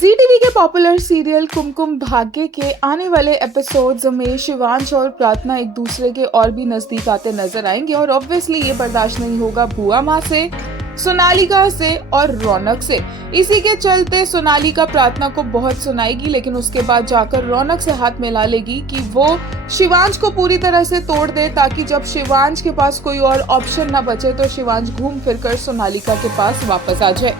जी TV के popular serial Kumkum Bhagya के आने वाले एपिसोड्स में शिवांश और प्रार्थना एक दूसरे के और भी नजदीक आते नजर आएंगे और ऑब्वियसली ये बर्दाश्त नहीं होगा बुआ माँ से, सोनालिका से और रौनक से। इसी के चलते सोनालिका प्रार्थना को बहुत सुनाएगी, लेकिन उसके बाद जाकर रौनक से हाथ मिला लेगी कि वो शिवांश को पूरी तरह से तोड़ दे, ताकि जब शिवांश के पास कोई और ऑप्शन ना बचे तो शिवांश घूम फिर कर सोनालिका के पास वापस आ जाए।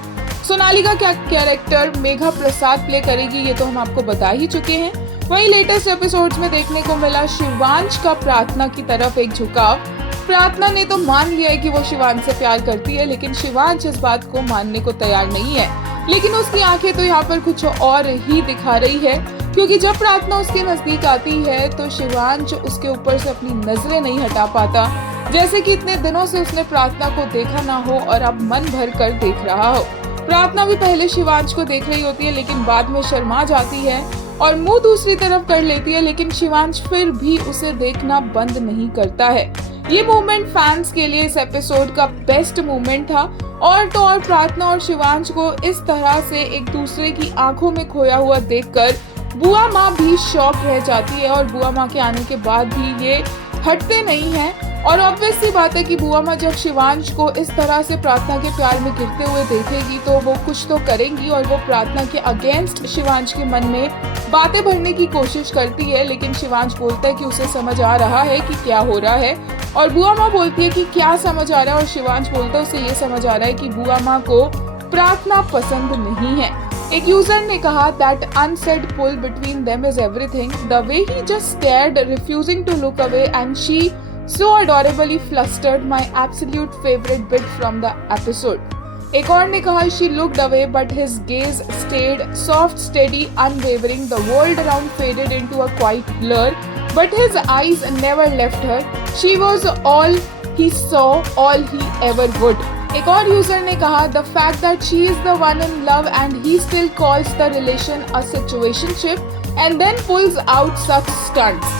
सोनालिका क्या कैरेक्टर मेघा प्रसाद प्ले करेगी ये तो हम आपको बता ही चुके हैं। वहीं लेटेस्ट एपिसोड्स में देखने को मिला शिवांश का प्रार्थना की तरफ एक झुकाव। प्रार्थना ने तो मान लिया है कि वो शिवांश से प्यार करती है, लेकिन शिवांश इस बात को मानने को तैयार नहीं है। लेकिन उसकी आंखें तो यहाँ पर कुछ और ही दिखा रही है, क्योंकि जब प्रार्थना उसके नजदीक आती है तो शिवांश उसके ऊपर से अपनी नजरें नहीं हटा पाता, जैसे कि इतने दिनों से उसने प्रार्थना को देखा ना हो और अब मन भर कर देख रहा हो। प्रार्थना भी पहले शिवांश को देख रही होती है, लेकिन बाद में शर्मा जाती है और मुंह दूसरी तरफ कर लेती है, लेकिन शिवांश फिर भी उसे देखना बंद नहीं करता है। ये मोमेंट फैंस के लिए इस एपिसोड का बेस्ट मोमेंट था। और तो और प्रार्थना और शिवांश को इस तरह से एक दूसरे की आंखों में खोया हुआ देखकर बुआ माँ भी शॉक रह जाती है और बुआ माँ के आने के बाद भी ये हटते नहीं हैं। और ऑब्वियस सी बात है कि बुआ माँ जब शिवांश को इस तरह से प्रार्थना के प्यार में गिरते हुए देखेगी तो वो कुछ तो करेंगी और वो प्रार्थना के अगेंस्ट शिवांश के मन में बातें भरने की कोशिश करती है, लेकिन शिवांश बोलता है कि उसे समझ आ रहा है कि क्या हो रहा है। और बुआ माँ बोलती है कि क्या समझ आ रहा है, और शिवांश बोलता है उसे ये समझ आ रहा है कि बुआ माँ को प्रार्थना पसंद नहीं है। एक यूजर ने कहा that unsaid pull between them is everything. The way he just stared, refusing to look away, and she so adorably flustered, my absolute favorite bit from the episode. एक और ने कहा she looked away but his gaze stayed soft, steady, unwavering. The world around faded into a quiet blur, but his eyes never left her. She was all he saw, all he ever would. एक और user ने कहा the fact that she is the one in love and he still calls the relation a situationship and then pulls out such stunts.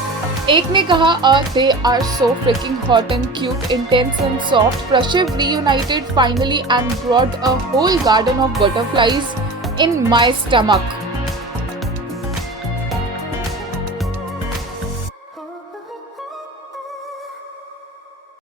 एक ने कहा they are so freaking hot and cute, intense and soft. Prashiv reunited finally and brought a whole garden of butterflies in my stomach.